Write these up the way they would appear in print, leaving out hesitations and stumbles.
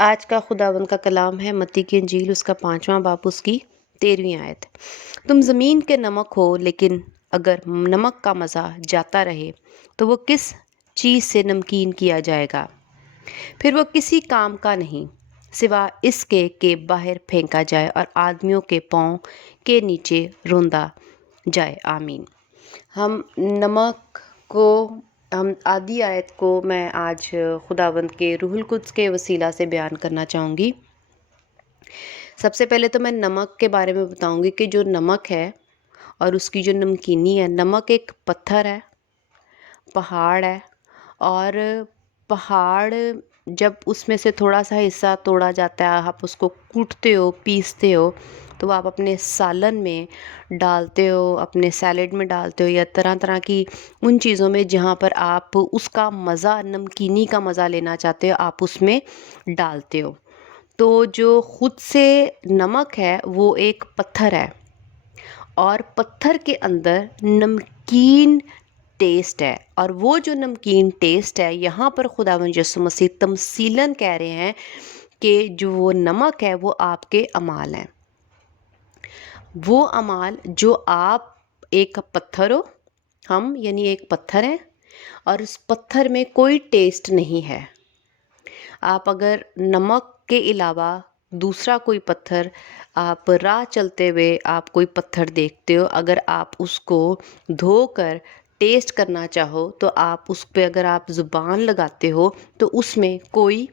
آج کا خداوند کا کلام ہے متی کی انجیل اس کا 5واں باب اس کی 13ویں آیت۔ تم زمین کے نمک ہو، لیکن اگر نمک کا مزہ جاتا رہے تو وہ کس چیز سے نمکین کیا جائے گا؟ پھر وہ کسی کام کا نہیں سوا اس کے کہ باہر پھینکا جائے اور آدمیوں کے پاؤں کے نیچے روندا جائے۔ آمین۔ ہم آدھی آیت کو میں آج خداوند کے روح القدس کے وسیلہ سے بیان کرنا چاہوں گی۔ سب سے پہلے تو میں نمک کے بارے میں بتاؤں گی کہ جو نمک ہے اور اس کی جو نمکینی ہے، نمک ایک پتھر ہے، پہاڑ ہے، اور پہاڑ جب اس میں سے تھوڑا سا حصہ توڑا جاتا ہے، آپ اس کو کوٹتے ہو، پیستے ہو، تو آپ اپنے سالن میں ڈالتے ہو، اپنے سیلیڈ میں ڈالتے ہو، یا طرح طرح کی ان چیزوں میں جہاں پر آپ اس کا مزہ، نمکینی کا مزہ لینا چاہتے ہو، آپ اس میں ڈالتے ہو۔ تو جو خود سے نمک ہے وہ ایک پتھر ہے، اور پتھر کے اندر نمکین ٹیسٹ ہے، اور وہ جو نمکین ٹیسٹ ہے یہاں پر خداوند یسوع مسیح تمثیلاً کہہ رہے ہیں کہ جو وہ نمک ہے وہ آپ کے اعمال ہیں۔ وہ اعمال جو آپ ایک پتھر ہو، ہم یعنی ایک پتھر ہیں، اور اس پتھر میں کوئی ٹیسٹ نہیں ہے۔ آپ اگر نمک کے علاوہ دوسرا کوئی پتھر، آپ راہ چلتے ہوئے آپ کوئی پتھر دیکھتے ہو، اگر آپ اس کو دھو کر ٹیسٹ کرنا چاہو تو آپ اس پہ اگر آپ زبان لگاتے ہو تو اس میں کوئی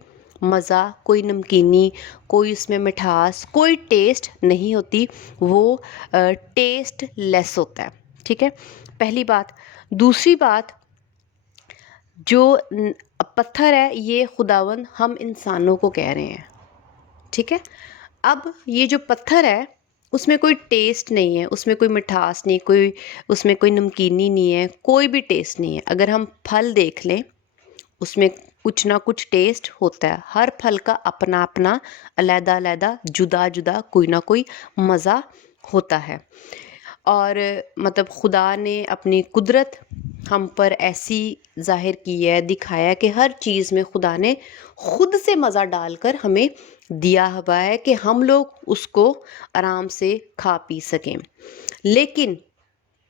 مزہ، کوئی نمکینی، کوئی اس میں مٹھاس، کوئی ٹیسٹ نہیں ہوتی، وہ ٹیسٹ لیس ہوتا ہے۔ ٹھیک ہے، پہلی بات۔ دوسری بات، جو پتھر ہے یہ خداوند ہم انسانوں کو کہہ رہے ہیں۔ ٹھیک ہے، اب یہ جو پتھر ہے اس میں کوئی ٹیسٹ نہیں ہے، اس میں کوئی مٹھاس نہیں، اس میں کوئی نمکینی نہیں ہے، کوئی بھی ٹیسٹ نہیں ہے۔ اگر ہم پھل دیکھ لیں اس میں کچھ نہ کچھ ٹیسٹ ہوتا ہے، ہر پھل کا اپنا اپنا علیحدہ علیحدہ جدا جدا کوئی نہ کوئی مزہ ہوتا ہے۔ اور مطلب خدا نے اپنی قدرت ہم پر ایسی ظاہر کی ہے، دکھایا کہ ہر چیز میں خدا نے خود سے مزہ ڈال کر ہمیں دیا ہوا ہے کہ ہم لوگ اس کو آرام سے کھا پی سکیں۔ لیکن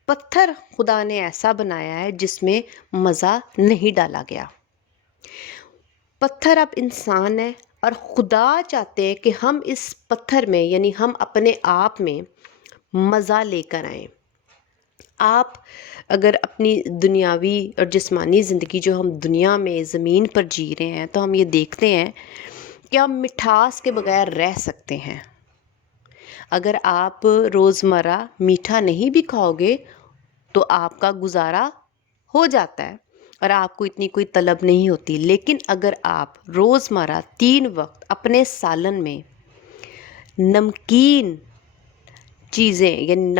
پتھر خدا نے ایسا بنایا ہے جس میں مزہ نہیں ڈالا گیا۔ پتھر اب انسان ہے، اور خدا چاہتے ہیں کہ ہم اس پتھر میں یعنی ہم اپنے آپ میں مزہ لے کر آئیں۔ آپ اگر اپنی دنیاوی اور جسمانی زندگی جو ہم دنیا میں زمین پر جی رہے ہیں تو ہم یہ دیکھتے ہیں کہ ہم مٹھاس کے بغیر رہ سکتے ہیں۔ اگر آپ روزمرہ میٹھا نہیں بھی کھاؤ گے تو آپ کا گزارا ہو جاتا ہے اور آپ کو اتنی کوئی طلب نہیں ہوتی۔ لیکن اگر آپ روزمرہ 3 وقت اپنے سالن میں نمکین چیزیں یعنی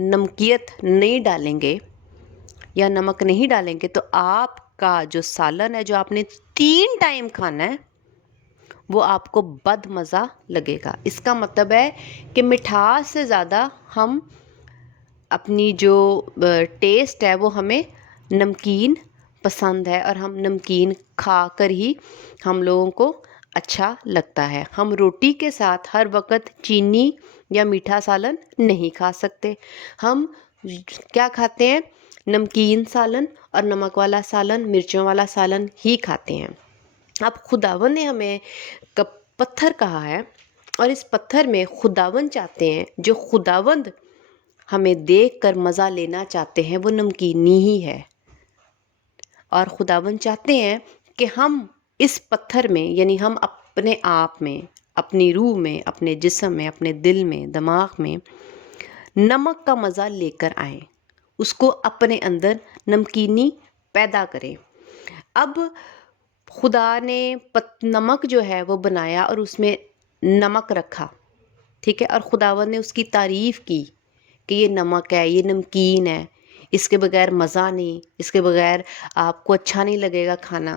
نمکیت نہیں ڈالیں گے یا نمک نہیں ڈالیں گے تو آپ کا جو سالن ہے جو آپ نے 3 ٹائم کھانا ہے وہ آپ کو بد مزہ لگے گا۔ اس کا مطلب ہے کہ مٹھاس سے زیادہ ہم اپنی جو ٹیسٹ ہے وہ ہمیں نمکین پسند ہے، اور ہم نمکین کھا کر ہی ہم لوگوں کو اچھا لگتا ہے۔ ہم روٹی کے ساتھ ہر وقت چینی یا میٹھا سالن نہیں کھا سکتے۔ ہم کیا کھاتے ہیں؟ نمکین سالن اور نمک والا سالن، مرچوں والا سالن ہی کھاتے ہیں۔ اب خداوند نے ہمیں پتھر کہا ہے، اور اس پتھر میں خداوند چاہتے ہیں، جو خداوند ہمیں دیکھ کر مزہ لینا چاہتے ہیں وہ نمکینی ہی ہے۔ اور خداوند چاہتے ہیں کہ ہم اس پتھر میں یعنی ہم اپنے آپ میں، اپنی روح میں، اپنے جسم میں، اپنے دل میں، دماغ میں نمک کا مزہ لے کر آئیں، اس کو اپنے اندر نمکینی پیدا کریں۔ اب خدا نے نمک جو ہے وہ بنایا اور اس میں نمک رکھا، ٹھیک ہے، اور خداوند نے اس کی تعریف کی کہ یہ نمک ہے، یہ نمکین ہے، اس کے بغیر مزہ نہیں، اس کے بغیر آپ کو اچھا نہیں لگے گا کھانا۔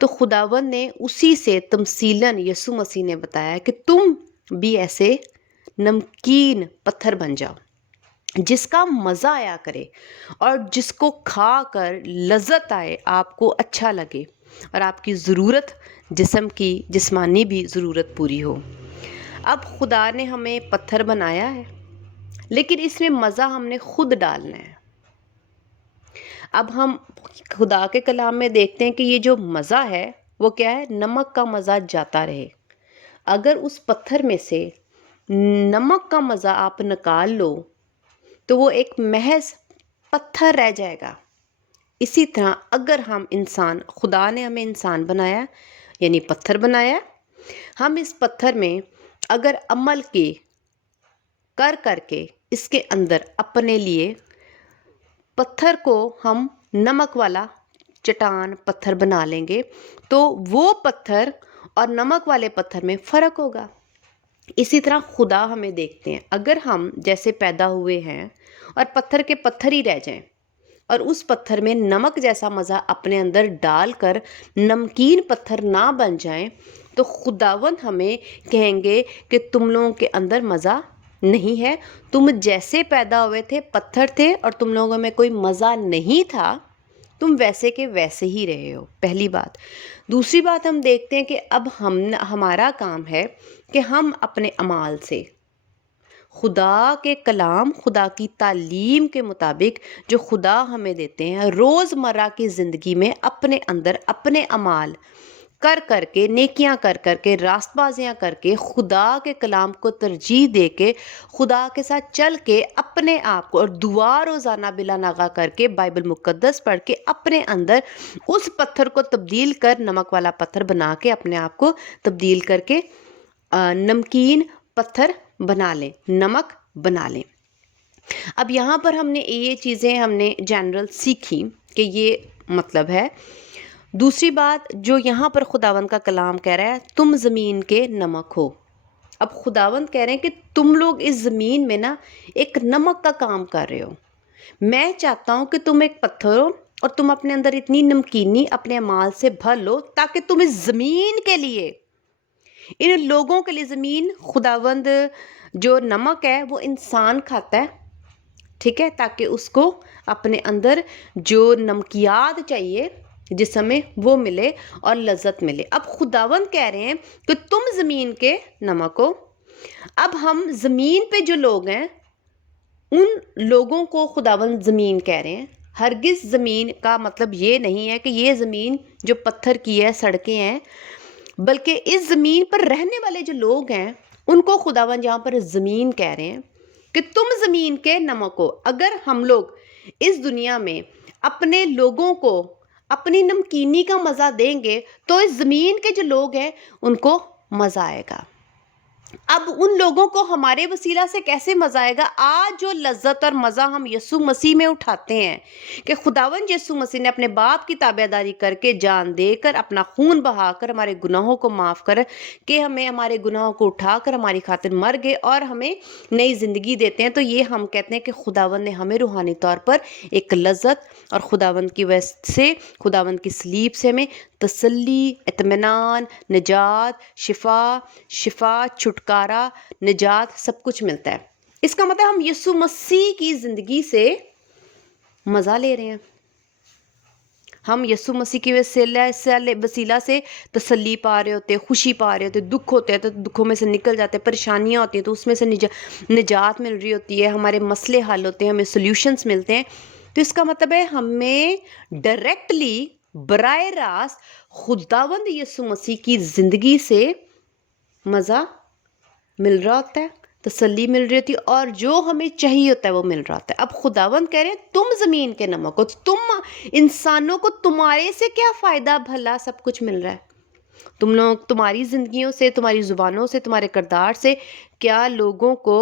تو خداوند نے اسی سے تمثیلاً یسوع مسیح نے بتایا کہ تم بھی ایسے نمکین پتھر بن جاؤ جس کا مزہ آیا کرے اور جس کو کھا کر لذت آئے، آپ کو اچھا لگے۔ اور آپ کی ضرورت جسم کی جسمانی بھی ضرورت پوری ہو۔ اب خدا نے ہمیں پتھر بنایا ہے، لیکن اس میں مزہ ہم نے خود ڈالنا ہے۔ اب ہم خدا کے کلام میں دیکھتے ہیں کہ یہ جو مزہ ہے وہ کیا ہے؟ نمک کا مزہ جاتا رہے۔ اگر اس پتھر میں سے نمک کا مزہ آپ نکال لو تو وہ ایک محض پتھر رہ جائے گا۔ اسی طرح اگر ہم انسان، خدا نے ہمیں انسان بنایا یعنی پتھر بنایا، ہم اس پتھر میں اگر عمل کر کے اس کے اندر اپنے لیے پتھر کو ہم نمک والا چٹان پتھر بنا لیں گے تو وہ پتھر اور نمک والے پتھر میں فرق ہوگا۔ اسی طرح خدا ہمیں دیکھتے ہیں، اگر ہم جیسے پیدا ہوئے ہیں اور پتھر کے پتھر ہی رہ جائیں اور اس پتھر میں نمک جیسا مزہ اپنے اندر ڈال کر نمکین پتھر نہ بن جائیں تو خداوند ہمیں کہیں گے کہ تم لوگوں کے اندر مزہ نہیں ہے، تم جیسے پیدا ہوئے تھے پتھر تھے اور تم لوگوں میں کوئی مزہ نہیں تھا، تم ویسے کے ویسے ہی رہے ہو۔ پہلی بات۔ دوسری بات ہم دیکھتے ہیں کہ اب ہمارا کام ہے کہ ہم اپنے اعمال سے خدا کے کلام، خدا کی تعلیم کے مطابق جو خدا ہمیں دیتے ہیں، روز مرہ کی زندگی میں اپنے اندر اپنے اعمال کر کے، نیکیاں کر کے، راست بازیاں کر کے، خدا کے کلام کو ترجیح دے کے، خدا کے ساتھ چل کے اپنے آپ کو، اور دعا روزانہ بلا ناغہ کر کے، بائبل مقدس پڑھ کے اپنے اندر اس پتھر کو تبدیل کر نمک والا پتھر بنا کے اپنے آپ کو تبدیل کر کے نمکین پتھر بنا لیں، نمک بنا لیں۔ اب یہاں پر ہم نے یہ چیزیں ہم نے جنرل سیکھی کہ یہ مطلب ہے۔ دوسری بات جو یہاں پر خداوند کا کلام کہہ رہا ہے، تم زمین کے نمک ہو۔ اب خداوند کہہ رہے ہیں کہ تم لوگ اس زمین میں نا ایک نمک کا کام کر رہے ہو۔ میں چاہتا ہوں کہ تم ایک پتھر ہو اور تم اپنے اندر اتنی نمکینی اپنے اعمال سے بھر لو تاکہ تم اس زمین کے لیے، ان لوگوں کے لیے، زمین خداوند جو نمک ہے وہ انسان کھاتا ہے، ٹھیک ہے، تاکہ اس کو اپنے اندر جو نمکیات چاہیے جسم میں وہ ملے اور لذت ملے۔ اب خداوند کہہ رہے ہیں کہ تم زمین کے نمک ہو۔ اب ہم زمین پہ جو لوگ ہیں ان لوگوں کو خداوند زمین کہہ رہے ہیں۔ ہرگز زمین کا مطلب یہ نہیں ہے کہ یہ زمین جو پتھر کی ہے، سڑکیں ہیں، بلکہ اس زمین پر رہنے والے جو لوگ ہیں ان کو خداوند یہاں پر زمین کہہ رہے ہیں کہ تم زمین کے نمک ہو۔ اگر ہم لوگ اس دنیا میں اپنے لوگوں کو اپنی نمکینی کا مزہ دیں گے تو اس زمین کے جو لوگ ہیں ان کو مزہ آئے گا۔ اب ان لوگوں کو ہمارے وسیلہ سے کیسے مزہ آئے گا؟ آج جو لذت اور مزہ ہم یسوع مسیح میں اٹھاتے ہیں کہ خداوند یسوع مسیح نے اپنے باپ کی تابعداری کر کے، جان دے کر، اپنا خون بہا کر ہمارے گناہوں کو معاف کر کہ ہمیں ہمارے گناہوں کو اٹھا کر ہماری خاطر مر گئے اور ہمیں نئی زندگی دیتے ہیں، تو یہ ہم کہتے ہیں کہ خداوند نے ہمیں روحانی طور پر ایک لذت، اور خداوند کی وجہ سے، خداوند کی صلیب سے ہمیں تسلی، اطمینان، نجات، شفا، چھٹکارا، نجات، سب کچھ ملتا ہے۔ اس کا مطلب ہم یسوع مسیح کی زندگی سے مزہ لے رہے ہیں، ہم یسوع مسیح کی وسیلہ سے تسلی پا رہے ہوتے، خوشی پا رہے ہوتے، دکھ ہوتے ہیں تو دکھوں میں سے نکل جاتے ہیں، پریشانیاں ہوتی ہیں تو اس میں سے نجات مل رہی ہوتی ہے، ہمارے مسئلے حل ہوتے ہیں، ہمیں سلیوشنز ملتے ہیں۔ تو اس کا مطلب ہے ہمیں ڈائریکٹلی، براہ راست خداوند یسوع مسیح کی زندگی سے مزہ مل رہا ہوتا ہے، تسلی مل رہی ہوتی ہے، اور جو ہمیں چاہیے ہوتا ہے وہ مل رہا ہوتا ہے۔ اب خداوند کہہ رہے ہیں تم زمین کے نمک ہو، تم انسانوں کو تمہارے سے کیا فائدہ؟ بھلا سب کچھ مل رہا ہے، تم لوگ تمہاری زندگیوں سے، تمہاری زبانوں سے، تمہارے کردار سے کیا لوگوں کو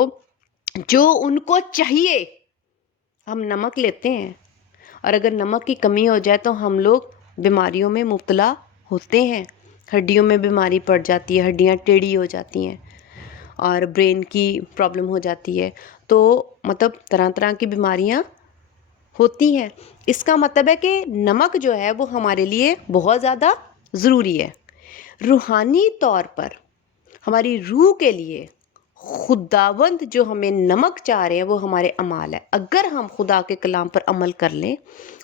جو ان کو چاہیے ہم نمک لیتے ہیں، اور اگر نمک کی کمی ہو جائے تو ہم لوگ بیماریوں میں مبتلا ہوتے ہیں، ہڈیوں میں بیماری پڑ جاتی ہے، ہڈیاں ٹیڑھی ہو جاتی ہیں اور برین کی پرابلم ہو جاتی ہے، تو مطلب طرح طرح کی بیماریاں ہوتی ہیں۔ اس کا مطلب ہے کہ نمک جو ہے وہ ہمارے لیے بہت زیادہ ضروری ہے۔ روحانی طور پر ہماری روح کے لیے خداوند جو ہمیں نمک چاہ رہے ہیں وہ ہمارے اعمال ہے. اگر ہم خدا کے کلام پر عمل کر لیں،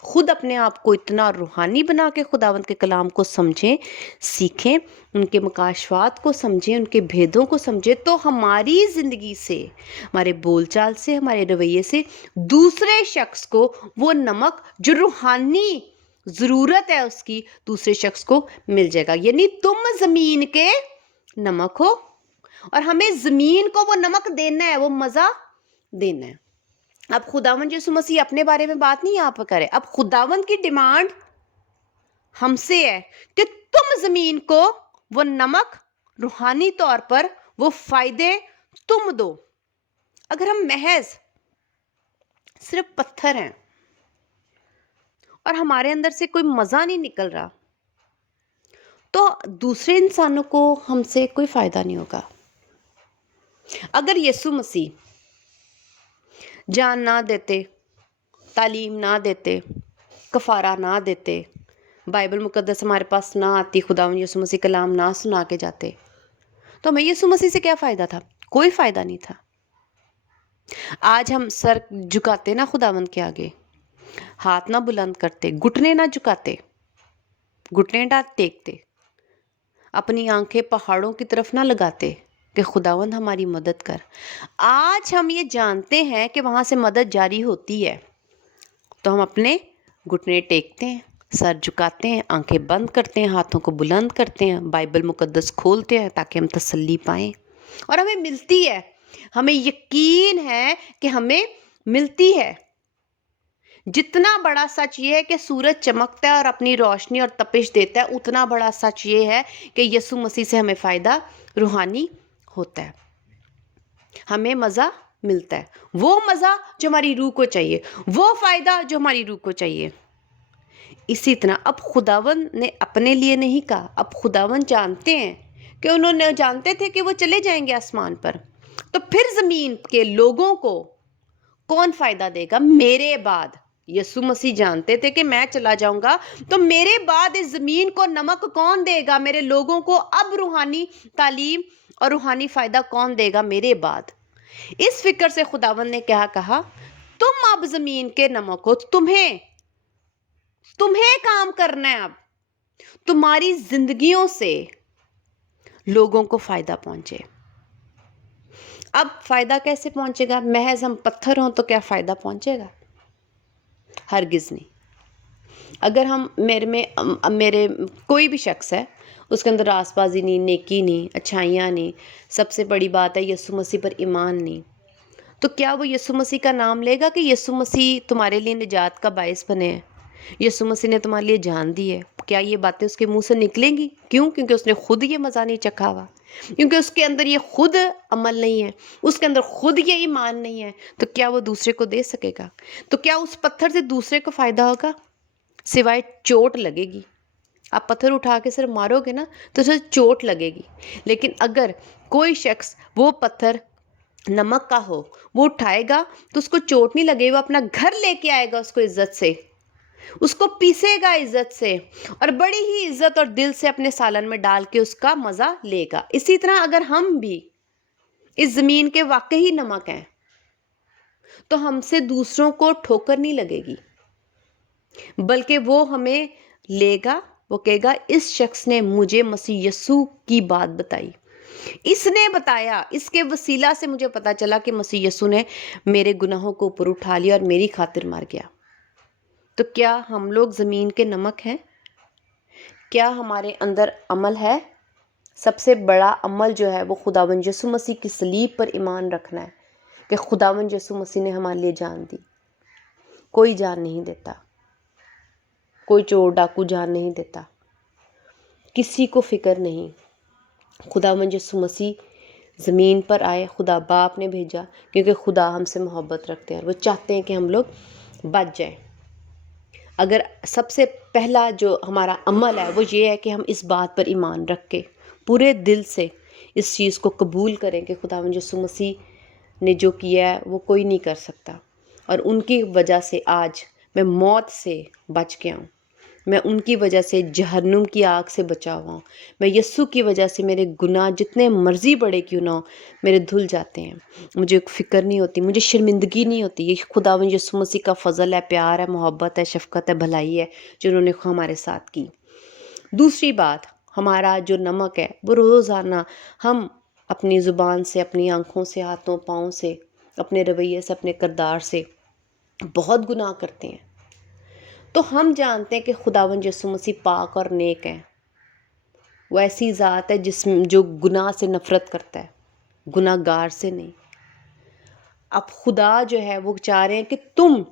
خود اپنے آپ کو اتنا روحانی بنا کے خداوند کے کلام کو سمجھیں، سیکھیں، ان کے مکاشفات کو سمجھیں، ان کے بھیدوں کو سمجھیں، تو ہماری زندگی سے، ہمارے بول چال سے، ہمارے رویے سے دوسرے شخص کو وہ نمک جو روحانی ضرورت ہے اس کی، دوسرے شخص کو مل جائے گا. یعنی تم زمین کے نمک ہو، اور ہمیں زمین کو وہ نمک دینا ہے، وہ مزہ دینا ہے. اب خداوند یسوع مسیح اپنے بارے میں بات نہیں یہاں پہ کرے، اب خداوند کی ڈیمانڈ ہم سے ہے کہ تم زمین کو وہ نمک، روحانی طور پر وہ فائدے تم دو. اگر ہم محض صرف پتھر ہیں اور ہمارے اندر سے کوئی مزہ نہیں نکل رہا، تو دوسرے انسانوں کو ہم سے کوئی فائدہ نہیں ہوگا. اگر یسوع مسیح جان نہ دیتے، تعلیم نہ دیتے، کفارہ نہ دیتے، بائبل مقدس ہمارے پاس نہ آتی، خداوند یسوع مسیح کلام نہ سنا کے جاتے، تو ہمیں یسوع مسیح سے کیا فائدہ تھا؟ کوئی فائدہ نہیں تھا. آج ہم سر جھکاتے نا خداوند کے آگے، ہاتھ نہ بلند کرتے، گھٹنے نہ جھکاتے، گھٹنے نہ ٹیکتے، اپنی آنکھیں پہاڑوں کی طرف نہ لگاتے کہ خداوند ہماری مدد کر. آج ہم یہ جانتے ہیں کہ وہاں سے مدد جاری ہوتی ہے، تو ہم اپنے گھٹنے ٹیکتے ہیں، سر جھکاتے ہیں، آنکھیں بند کرتے ہیں، ہاتھوں کو بلند کرتے ہیں، بائبل مقدس کھولتے ہیں تاکہ ہم تسلی پائیں. اور ہمیں ملتی ہے، ہمیں یقین ہے کہ ہمیں ملتی ہے. جتنا بڑا سچ یہ ہے کہ سورج چمکتا ہے اور اپنی روشنی اور تپش دیتا ہے، اتنا بڑا سچ یہ ہے کہ یسوع مسیح سے ہمیں فائدہ روحانی ہوتا ہے، ہمیں مزہ ملتا ہے، وہ مزہ جو ہماری روح کو چاہیے، وہ فائدہ جو ہماری روح کو چاہیے. اسی طرح اب خداوند نے اپنے لیے نہیں کہا، اب خداوند جانتے ہیں کہ انہوں نے جانتے تھے کہ وہ چلے جائیں گے آسمان پر، تو پھر زمین کے لوگوں کو کون فائدہ دے گا میرے بعد؟ یسوع مسیح جانتے تھے کہ میں چلا جاؤں گا تو میرے بعد اس زمین کو نمک کون دے گا، میرے لوگوں کو اب روحانی تعلیم اور روحانی فائدہ کون دے گا میرے بعد. اس فکر سے خداوند نے کیا کہا، تم اب زمین کے نمک ہو، تمہیں کام کرنا ہے. اب تمہاری زندگیوں سے لوگوں کو فائدہ پہنچے. اب فائدہ کیسے پہنچے گا؟ محض ہم پتھر ہوں تو کیا فائدہ پہنچے گا؟ ہرگز نہیں. اگر ہم میرے کوئی بھی شخص ہے، اس کے اندر راست بازی نہیں، نیکی نہیں، اچھائیاں نہیں، سب سے بڑی بات ہے یسوع مسیح پر ایمان نہیں، تو کیا وہ یسوع مسیح کا نام لے گا کہ یسوع مسیح تمہارے لیے نجات کا باعث بنے ہیں، یسوع مسیح نے تمہارے لیے جان دی ہے؟ کیا یہ باتیں اس کے منہ سے نکلیں گی؟ کیوں؟ کیونکہ اس نے خود یہ مزہ نہیں چکھا ہوا، کیونکہ اس کے اندر یہ خود عمل نہیں ہے، اس کے اندر خود یہ ایمان نہیں ہے. تو کیا وہ دوسرے کو دے سکے گا؟ تو کیا اس پتھر سے دوسرے کو فائدہ ہوگا؟ سوائے چوٹ لگے گی. آپ پتھر اٹھا کے صرف مارو گے نا تو اسے چوٹ لگے گی. لیکن اگر کوئی شخص وہ پتھر نمک کا ہو، وہ اٹھائے گا تو اس کو چوٹ نہیں لگے، وہ اپنا گھر لے کے آئے گا، اس کو عزت سے، اس کو پیسے گا عزت سے، اور بڑی ہی عزت اور دل سے اپنے سالن میں ڈال کے اس کا مزہ لے گا. اسی طرح اگر ہم بھی اس زمین کے واقعی نمک ہیں تو ہم سے دوسروں کو ٹھوکر نہیں لگے گی، بلکہ وہ ہمیں لے گا، وہ کہے گا اس شخص نے مجھے مسیح یسوع کی بات بتائی، اس نے بتایا، اس کے وسیلہ سے مجھے پتا چلا کہ مسیح یسوع نے میرے گناہوں کو اوپر اٹھا لیا اور میری خاطر مر گیا. تو کیا ہم لوگ زمین کے نمک ہیں؟ کیا ہمارے اندر عمل ہے؟ سب سے بڑا عمل جو ہے وہ خداوند یسوع مسیح کی صلیب پر ایمان رکھنا ہے کہ خداوند یسوع مسیح نے ہمارے لیے جان دی. کوئی جان نہیں دیتا، کوئی چور ڈاکو جان نہیں دیتا، کسی کو فکر نہیں. خداوند یسوع مسیح زمین پر آئے، خدا باپ نے بھیجا کیونکہ خدا ہم سے محبت رکھتے ہیں اور وہ چاہتے ہیں کہ ہم لوگ بچ جائیں. اگر سب سے پہلا جو ہمارا عمل ہے وہ یہ ہے کہ ہم اس بات پر ایمان رکھ کے پورے دل سے اس چیز کو قبول کریں کہ خداوند یسوع مسیح نے جو کیا ہے وہ کوئی نہیں کر سکتا، اور ان کی وجہ سے آج میں موت سے بچ گیا ہوں، میں ان کی وجہ سے جہنم کی آگ سے بچا ہوا ہوں، میں یسوع کی وجہ سے میرے گناہ جتنے مرضی بڑے کیوں نہ ہو میرے دھل جاتے ہیں، مجھے فکر نہیں ہوتی، مجھے شرمندگی نہیں ہوتی۔ یہ خداوند یسوع مسیح کا فضل ہے، پیار ہے، محبت ہے، شفقت ہے، بھلائی ہے جو انہوں نے ہمارے ساتھ کی۔ دوسری بات، ہمارا جو نمک ہے وہ روزانہ ہم اپنی زبان سے، اپنی آنکھوں سے، ہاتھوں پاؤں سے، اپنے رویے سے، اپنے کردار سے بہت گناہ کرتے ہیں۔ تو ہم جانتے ہیں کہ خداوند یسوع مسیح پاک اور نیک ہیں، وہ ایسی ذات ہے جو گناہ سے نفرت کرتا ہے، گناہ گار سے نہیں۔ اب خدا جو ہے وہ چاہ رہے ہیں کہ تم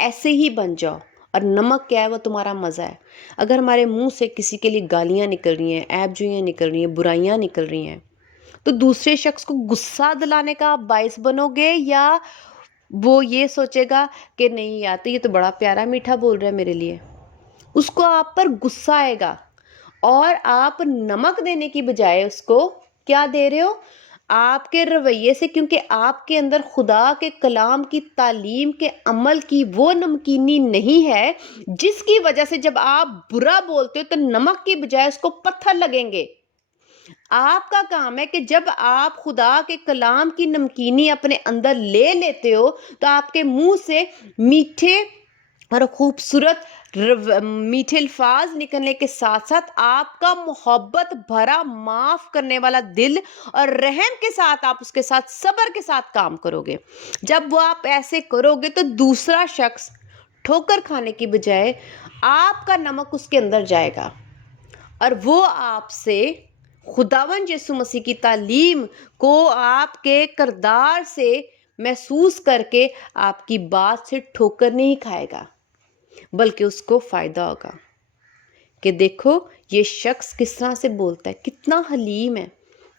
ایسے ہی بن جاؤ، اور نمک کیا ہے؟ وہ تمہارا مزہ ہے۔ اگر ہمارے منہ سے کسی کے لیے گالیاں نکل رہی ہیں، عیب جوئیاں نکل رہی ہیں، برائیاں نکل رہی ہیں، تو دوسرے شخص کو غصہ دلانے کا آپ باعث بنو گے، یا وہ یہ سوچے گا کہ نہیں یار تو یہ تو بڑا پیارا میٹھا بول رہا ہے میرے لیے؟ اس کو آپ پر غصہ آئے گا، اور آپ نمک دینے کی بجائے اس کو کیا دے رہے ہو؟ آپ کے رویے سے، کیونکہ آپ کے اندر خدا کے کلام کی تعلیم کے عمل کی وہ نمکینی نہیں ہے جس کی وجہ سے جب آپ برا بولتے ہو تو نمک کی بجائے اس کو پتھر لگیں گے۔ آپ کا کام ہے کہ جب آپ خدا کے کلام کی نمکینی اپنے اندر لے لیتے ہو تو آپ کے منہ سے میٹھے اور خوبصورت میٹھے الفاظ نکلنے کے ساتھ ساتھ آپ کا محبت بھرا معاف کرنے والا دل اور رحم کے ساتھ آپ اس کے ساتھ صبر کے ساتھ کام کرو گے۔ جب وہ آپ ایسے کرو گے تو دوسرا شخص ٹھوکر کھانے کی بجائے آپ کا نمک اس کے اندر جائے گا، اور وہ آپ سے خداوند یسوع مسیح کی تعلیم کو آپ کے کردار سے محسوس کر کے آپ کی بات سے ٹھوکر نہیں کھائے گا، بلکہ اس کو فائدہ ہوگا کہ دیکھو یہ شخص کس طرح سے بولتا ہے، کتنا حلیم ہے،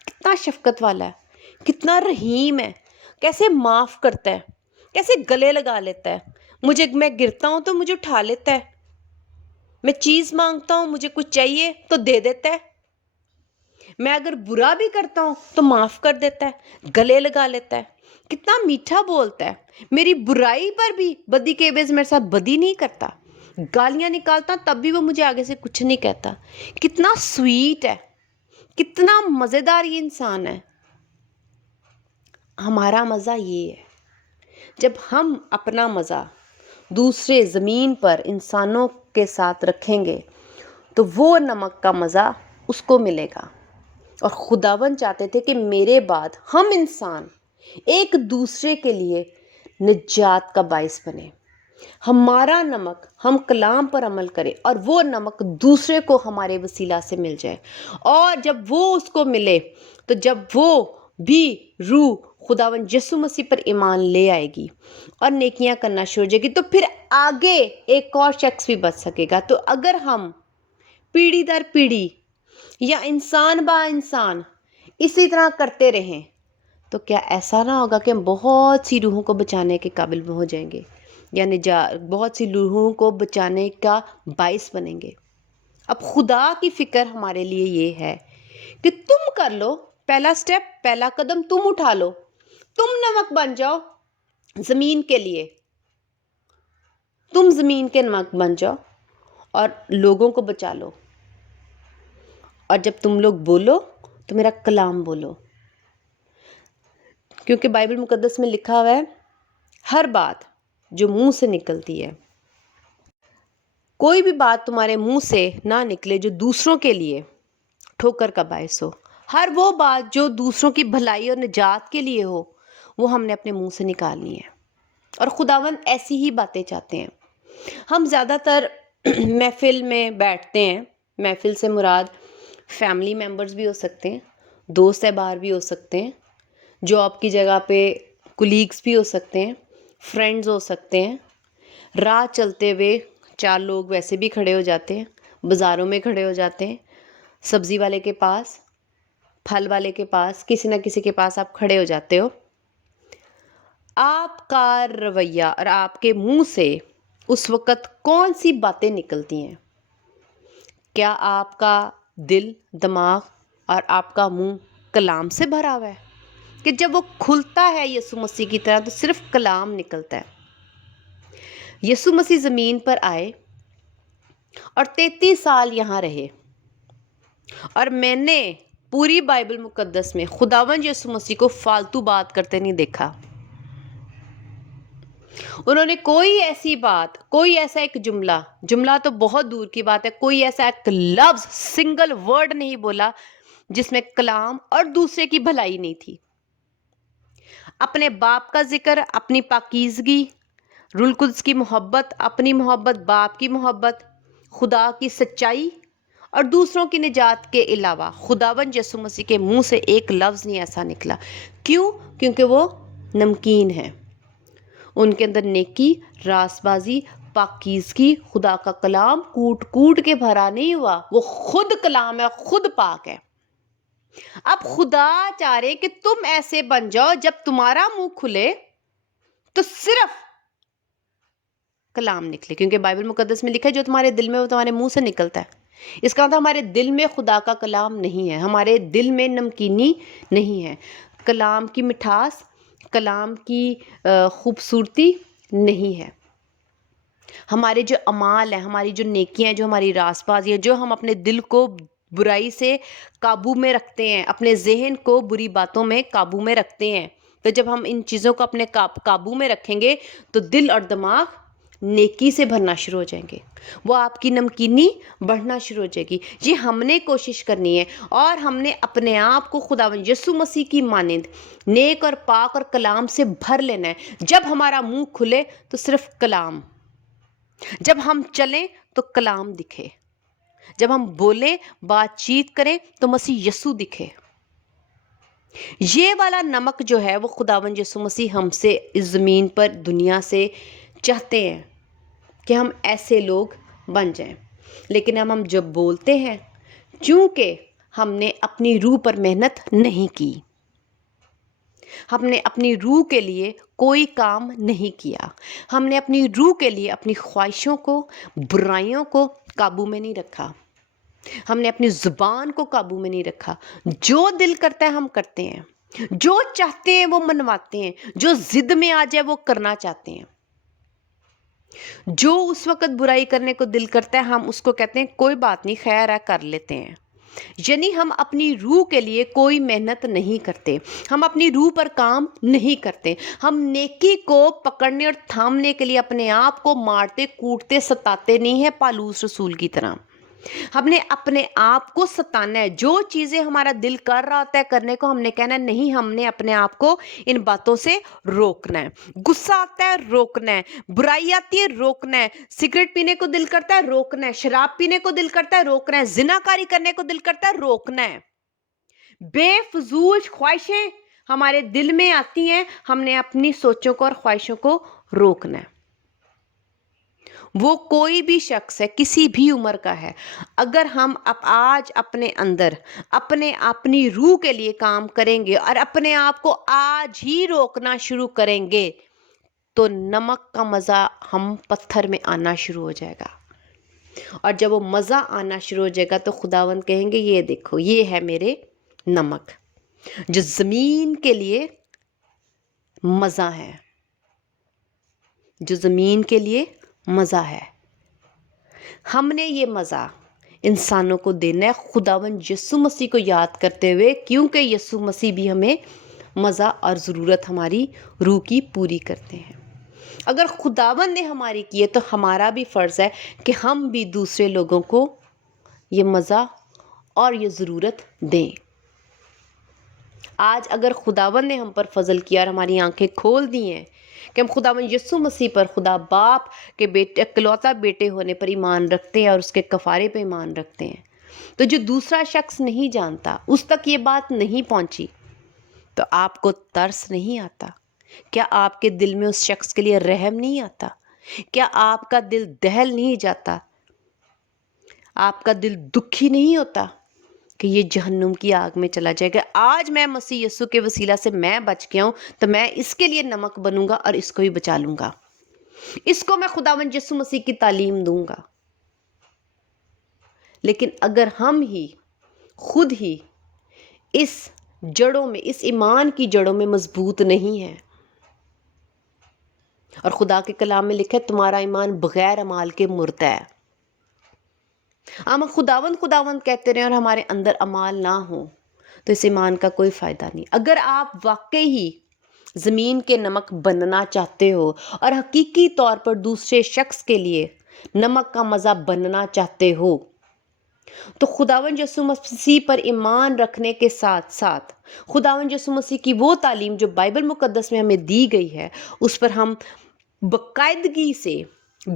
کتنا شفقت والا ہے، کتنا رحیم ہے، کیسے معاف کرتا ہے، کیسے گلے لگا لیتا ہے، میں گرتا ہوں تو مجھے اٹھا لیتا ہے، میں چیز مانگتا ہوں مجھے کچھ چاہیے تو دے دیتا ہے، میں اگر برا بھی کرتا ہوں تو معاف کر دیتا ہے، گلے لگا لیتا ہے، کتنا میٹھا بولتا ہے، میری برائی پر بھی بدی کے عوض میرے ساتھ بدی نہیں کرتا، گالیاں نکالتا تب بھی وہ مجھے آگے سے کچھ نہیں کہتا، کتنا سویٹ ہے، کتنا مزیدار یہ انسان ہے۔ ہمارا مزہ یہ ہے، جب ہم اپنا مزہ دوسرے زمین پر انسانوں کے ساتھ رکھیں گے تو وہ نمک کا مزہ اس کو ملے گا۔ اور خداوند چاہتے تھے کہ میرے بعد ہم انسان ایک دوسرے کے لیے نجات کا باعث بنے، ہمارا نمک ہم کلام پر عمل کرے اور وہ نمک دوسرے کو ہمارے وسیلہ سے مل جائے، اور جب وہ اس کو ملے تو جب وہ بھی روح خداوند یسوع مسیح پر ایمان لے آئے گی اور نیکیاں کرنا شروع ہو جائے گی، تو پھر آگے ایک اور شخص بھی بچ سکے گا۔ تو اگر ہم پیڑھی در پیڑھی یا انسان با انسان اسی طرح کرتے رہیں تو کیا ایسا نہ ہوگا کہ ہم بہت سی روحوں کو بچانے کے قابل ہو جائیں گے، یعنی بہت سی روحوں کو بچانے کا باعث بنیں گے۔ اب خدا کی فکر ہمارے لیے یہ ہے کہ تم کر لو، پہلا سٹیپ، پہلا قدم تم اٹھا لو، تم نمک بن جاؤ زمین کے لیے، تم زمین کے نمک بن جاؤ اور لوگوں کو بچا لو، اور جب تم لوگ بولو تو میرا کلام بولو، کیونکہ بائبل مقدس میں لکھا ہوا ہے ہر بات جو منہ سے نکلتی ہے، کوئی بھی بات تمہارے منہ سے نہ نکلے جو دوسروں کے لیے ٹھوکر کا باعث ہو، ہر وہ بات جو دوسروں کی بھلائی اور نجات کے لیے ہو وہ ہم نے اپنے منہ سے نکالنی ہے، اور خداوند ایسی ہی باتیں چاہتے ہیں۔ ہم زیادہ تر محفل میں بیٹھتے ہیں، محفل سے مراد فیملی ممبرز بھی ہو سکتے ہیں، دوست احبار بھی ہو سکتے ہیں، جاب کی جگہ پہ کولیگز بھی ہو سکتے ہیں، فرینڈز ہو سکتے ہیں، راہ چلتے ہوئے چار لوگ ویسے بھی کھڑے ہو جاتے ہیں، بازاروں میں کھڑے ہو جاتے ہیں، سبزی والے کے پاس، پھل والے کے پاس، کسی نہ کسی کے پاس آپ کھڑے ہو جاتے ہو۔ آپ کا رویہ اور آپ کے منہ سے اس وقت کون سی باتیں نکلتی ہیں؟ کیا آپ کا دل، دماغ اور آپ کا منہ کلام سے بھرا ہوا ہے کہ جب وہ کھلتا ہے یسوع مسیح کی طرح تو صرف کلام نکلتا ہے؟ یسوع مسیح زمین پر آئے، اور 33 سال یہاں رہے، اور میں نے پوری بائبل مقدس میں خداوند یسوع مسیح کو فالتو بات کرتے نہیں دیکھا۔ انہوں نے کوئی ایسی بات، کوئی ایسا ایک جملہ تو بہت دور کی بات ہے، کوئی ایسا ایک لفظ، سنگل ورڈ نہیں بولا جس میں کلام اور دوسرے کی بھلائی نہیں تھی۔ اپنے باپ کا ذکر، اپنی پاکیزگی، روح القدس کی محبت، اپنی محبت، باپ کی محبت، خدا کی سچائی اور دوسروں کی نجات کے علاوہ خداوند یسوع مسیح کے منہ سے ایک لفظ نہیں ایسا نکلا۔ کیوں؟ کیونکہ وہ نمکین ہے، ان کے اندر نیکی، راست بازی، پاکیزگی، خدا کا کلام کوٹ کوٹ کے بھرا نہیں ہوا، وہ خود کلام ہے، خود پاک ہے۔ اب خدا چاہ رہے کہ تم ایسے بن جاؤ جب تمہارا منہ کھلے تو صرف کلام نکلے، کیونکہ بائبل مقدس میں لکھا ہے جو تمہارے دل میں وہ تمہارے منہ سے نکلتا ہے۔ اس کا مطلب ہمارے دل میں خدا کا کلام نہیں ہے، ہمارے دل میں نمکینی نہیں ہے، کلام کی مٹھاس، کلام کی خوبصورتی نہیں ہے۔ ہمارے جو اعمال ہیں، ہماری جو نیکیاں ہیں، جو ہماری راست بازی ہیں، جو ہم اپنے دل کو برائی سے قابو میں رکھتے ہیں، اپنے ذہن کو بری باتوں میں قابو میں رکھتے ہیں، تو جب ہم ان چیزوں کو اپنے قابو میں رکھیں گے تو دل اور دماغ نیکی سے بھرنا شروع ہو جائیں گے، وہ آپ کی نمکینی بڑھنا شروع ہو جائے گی۔ یہ ہم نے کوشش کرنی ہے، اور ہم نے اپنے آپ کو خداوند یسوع مسیح کی مانند نیک اور پاک اور کلام سے بھر لینا ہے۔ جب ہمارا منہ کھلے تو صرف کلام، جب ہم چلیں تو کلام دکھے، جب ہم بولیں، بات چیت کریں تو مسیح یسوع دکھے۔ یہ والا نمک جو ہے وہ خداوند یسوع مسیح ہم سے اس زمین پر، دنیا سے چاہتے ہیں کہ ہم ایسے لوگ بن جائیں۔ لیکن ہم جب بولتے ہیں، چونکہ ہم نے اپنی روح پر محنت نہیں کی، ہم نے اپنی روح کے لیے کوئی کام نہیں کیا، ہم نے اپنی روح کے لیے اپنی خواہشوں کو، برائیوں کو قابو میں نہیں رکھا، ہم نے اپنی زبان کو قابو میں نہیں رکھا، جو دل کرتا ہے ہم کرتے ہیں، جو چاہتے ہیں وہ منواتے ہیں، جو ضد میں آ جائے وہ کرنا چاہتے ہیں، جو اس وقت برائی کرنے کو دل کرتا ہے ہم اس کو کہتے ہیں کوئی بات نہیں، خیر ہے، کر لیتے ہیں۔ یعنی ہم اپنی روح کے لیے کوئی محنت نہیں کرتے، ہم اپنی روح پر کام نہیں کرتے، ہم نیکی کو پکڑنے اور تھامنے کے لیے اپنے آپ کو مارتے کوٹتے ستاتے نہیں ہیں پالوس رسول کی طرح۔ ہم نے اپنے آپ کو ستانا ہے، جو چیزیں ہمارا دل کر رہا ہوتا ہے کرنے کو، ہم نے کہنا ہے نہیں، ہم نے اپنے آپ کو ان باتوں سے روکنا ہے۔ غصہ آتا ہے، روکنا ہے، برائی آتی ہے، روکنا ہے، سگریٹ پینے کو دل کرتا ہے، روکنا ہے، شراب پینے کو دل کرتا ہے، روکنا ہے، زناکاری کرنے کو دل کرتا ہے، روکنا ہے۔ بے فضول خواہشیں ہمارے دل میں آتی ہیں، ہم نے اپنی سوچوں کو اور خواہشوں کو روکنا ہے۔ وہ کوئی بھی شخص ہے، کسی بھی عمر کا ہے، اگر ہم آج اپنے اندر اپنی روح کے لیے کام کریں گے اور اپنے آپ کو آج ہی روکنا شروع کریں گے تو نمک کا مزہ ہم پتھر میں آنا شروع ہو جائے گا، اور جب وہ مزہ آنا شروع ہو جائے گا تو خداوند کہیں گے یہ دیکھو، یہ ہے میرے نمک جو زمین کے لیے مزہ ہے، جو زمین کے لیے مزہ ہے۔ ہم نے یہ مزہ انسانوں کو دینا ہے خداوند یسوع مسیح کو یاد کرتے ہوئے، کیونکہ یسوع مسیح بھی ہمیں مزہ اور ضرورت ہماری روح کی پوری کرتے ہیں۔ اگر خداوند نے ہماری کی ہے تو ہمارا بھی فرض ہے کہ ہم بھی دوسرے لوگوں کو یہ مزہ اور یہ ضرورت دیں۔ آج اگر خداوند نے ہم پر فضل کیا اور ہماری آنکھیں کھول دی ہیں کہ ہم خداوند یسوع مسیح پر، خدا باپ کے بیٹے، اکلوتا بیٹے ہونے پر ایمان رکھتے ہیں اور اس کے کفارے پہ ایمان رکھتے ہیں، تو جو دوسرا شخص نہیں جانتا، اس تک یہ بات نہیں پہنچی، تو آپ کو ترس نہیں آتا؟ کیا آپ کے دل میں اس شخص کے لیے رحم نہیں آتا؟ کیا آپ کا دل دہل نہیں جاتا؟ آپ کا دل دکھی نہیں ہوتا کہ یہ جہنم کی آگ میں چلا جائے گا؟ آج میں مسیح یسوع کے وسیلہ سے میں بچ گیا ہوں تو میں اس کے لیے نمک بنوں گا اور اس کو بھی بچا لوں گا، اس کو میں خداوند یسوع مسیح کی تعلیم دوں گا۔ لیکن اگر ہم ہی خود ہی اس جڑوں میں، اس ایمان کی جڑوں میں مضبوط نہیں ہیں، اور خدا کے کلام میں لکھا ہے تمہارا ایمان بغیر اعمال کے مردہ ہے، ہم خداوند خداوند کہتے رہیں اور ہمارے اندر اعمال نہ ہوں تو اس ایمان کا کوئی فائدہ نہیں۔ اگر آپ واقعی ہی زمین کے نمک بننا چاہتے ہو اور حقیقی طور پر دوسرے شخص کے لیے نمک کا مزہ بننا چاہتے ہو تو خداوند یسوع مسیح پر ایمان رکھنے کے ساتھ ساتھ خداوند یسوع مسیح کی وہ تعلیم جو بائبل مقدس میں ہمیں دی گئی ہے اس پر ہم باقاعدگی سے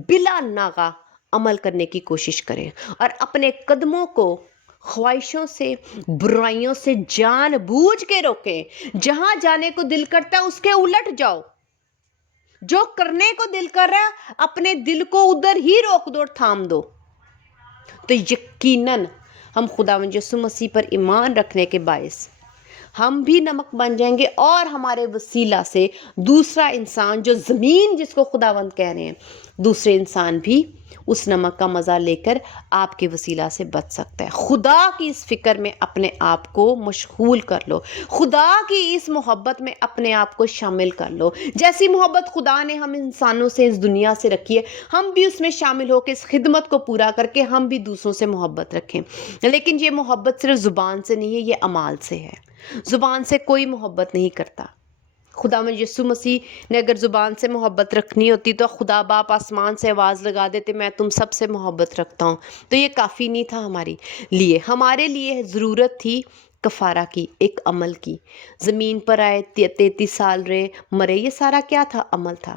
بلا ناغہ عمل کرنے کی کوشش کریں اور اپنے قدموں کو خواہشوں سے برائیوں سے جان بوجھ کے روکیں۔ جہاں جانے کو دل کرتا ہے اس کے الٹ جاؤ، جو کرنے کو دل کر رہا ہے اپنے دل کو ادھر ہی روک دو اور تھام دو، تو یقیناً ہم خداوند یسوع مسیح پر ایمان رکھنے کے باعث ہم بھی نمک بن جائیں گے اور ہمارے وسیلہ سے دوسرا انسان جو زمین جس کو خداوند کہہ رہے ہیں دوسرے انسان بھی اس نمک کا مزہ لے کر آپ کے وسیلہ سے بچ سکتا ہے۔ خدا کی اس فکر میں اپنے آپ کو مشغول کر لو، خدا کی اس محبت میں اپنے آپ کو شامل کر لو۔ جیسی محبت خدا نے ہم انسانوں سے اس دنیا سے رکھی ہے ہم بھی اس میں شامل ہو کے اس خدمت کو پورا کر کے ہم بھی دوسروں سے محبت رکھیں۔ لیکن یہ محبت صرف زبان سے نہیں ہے، یہ عمال سے ہے۔ زبان سے کوئی محبت نہیں کرتا۔ خداوند یسوع مسیح نے اگر زبان سے محبت رکھنی ہوتی تو خدا باپ آسمان سے آواز لگا دیتے میں تم سب سے محبت رکھتا ہوں، تو یہ کافی نہیں تھا ہمارے لیے ضرورت تھی کفارہ کی، ایک عمل کی۔ زمین پر آئے، 33 سال رہے، مرے، یہ سارا کیا تھا؟ عمل تھا۔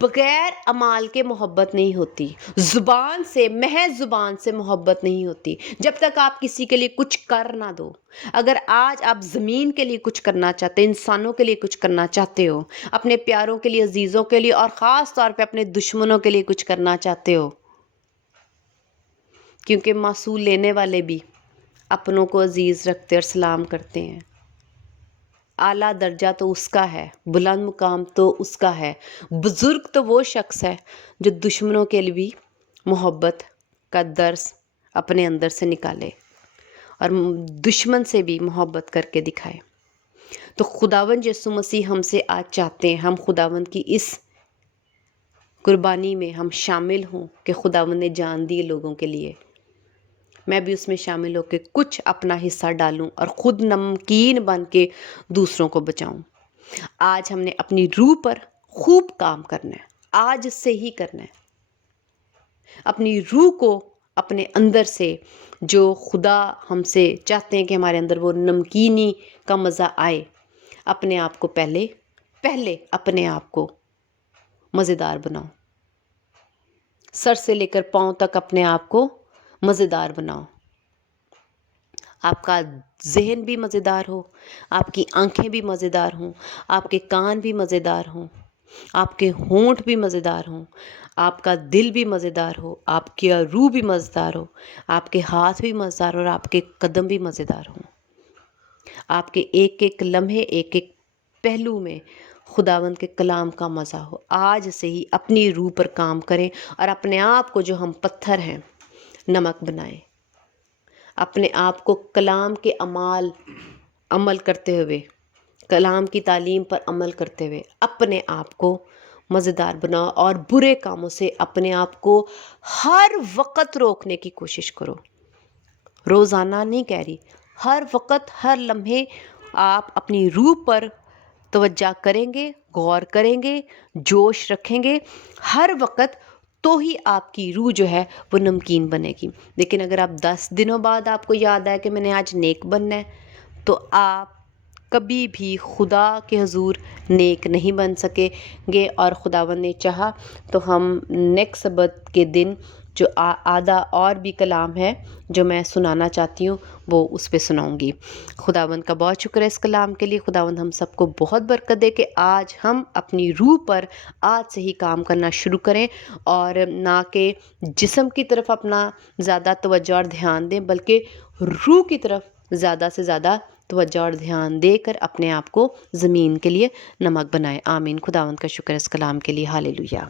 بغیر عمال کے محبت نہیں ہوتی، زبان سے، محض زبان سے محبت نہیں ہوتی جب تک آپ کسی کے لیے کچھ کر نہ دو۔ اگر آج آپ زمین کے لیے کچھ کرنا چاہتے، انسانوں کے لیے کچھ کرنا چاہتے ہو، اپنے پیاروں کے لیے، عزیزوں کے لیے اور خاص طور پہ اپنے دشمنوں کے لیے کچھ کرنا چاہتے ہو، کیونکہ معصول لینے والے بھی اپنوں کو عزیز رکھتے اور سلام کرتے ہیں۔ اعلیٰ درجہ تو اس کا ہے، بلند مقام تو اس کا ہے، بزرگ تو وہ شخص ہے جو دشمنوں کے لیے بھی محبت کا درس اپنے اندر سے نکالے اور دشمن سے بھی محبت کر کے دکھائے۔ تو خداوند یسوع مسیح ہم سے آج چاہتے ہیں ہم خداوند کی اس قربانی میں ہم شامل ہوں کہ خداوند نے جان دی لوگوں کے لیے، میں بھی اس میں شامل ہو کے کچھ اپنا حصہ ڈالوں اور خود نمکین بن کے دوسروں کو بچاؤں۔ آج ہم نے اپنی روح پر خوب کام کرنا ہے، آج سے ہی کرنا ہے۔ اپنی روح کو اپنے اندر سے جو خدا ہم سے چاہتے ہیں کہ ہمارے اندر وہ نمکینی کا مزہ آئے، اپنے آپ کو پہلے اپنے آپ کو مزیدار بناؤ، سر سے لے کر پاؤں تک اپنے آپ کو مزیدار بناؤ۔ آپ کا ذہن بھی مزیدار ہو، آپ کی آنکھیں بھی مزیدار ہوں، آپ کے کان بھی مزیدار ہوں، آپ کے ہونٹ بھی مزیدار ہوں، آپ کا دل بھی مزیدار ہو، آپ کی روح بھی مزیدار ہو، آپ کے ہاتھ بھی مزیدار ہو اور آپ کے قدم بھی مزیدار ہوں۔ آپ کے ایک ایک لمحے، ایک ایک پہلو میں خداوند کے کلام کا مزہ ہو۔ آج سے ہی اپنی روح پر کام کریں اور اپنے آپ کو جو ہم پتھر ہیں نمک بنائیں، اپنے آپ کو کلام کے عمل کرتے ہوئے، کلام کی تعلیم پر عمل کرتے ہوئے اپنے آپ کو مزیدار بناؤ اور برے کاموں سے اپنے آپ کو ہر وقت روکنے کی کوشش کرو۔ روزانہ نہیں کہہ رہی، ہر وقت، ہر لمحے آپ اپنی روح پر توجہ کریں گے، غور کریں گے، جوش رکھیں گے ہر وقت، تو ہی آپ کی روح جو ہے وہ نمکین بنے گی۔ لیکن اگر آپ 10 دنوں بعد آپ کو یاد آئے کہ میں نے آج نیک بننا ہے، تو آپ کبھی بھی خدا کے حضور نیک نہیں بن سکے گے۔ اور خداوند نے چاہا تو ہم نیکسٹ سبت کے دن جو آدھا اور بھی کلام ہے جو میں سنانا چاہتی ہوں وہ اس پہ سناؤں گی۔ خداوند کا بہت شکر ہے اس کلام کے لیے۔ خداوند ہم سب کو بہت برکت دے کہ آج ہم اپنی روح پر آج سے ہی کام کرنا شروع کریں اور نہ کہ جسم کی طرف اپنا زیادہ توجہ اور دھیان دیں، بلکہ روح کی طرف زیادہ سے زیادہ توجہ اور دھیان دے کر اپنے آپ کو زمین کے لیے نمک بنائیں۔ آمین۔ خداوند کا شکر ہے اس کلام کے لیے۔ ہالےلویا۔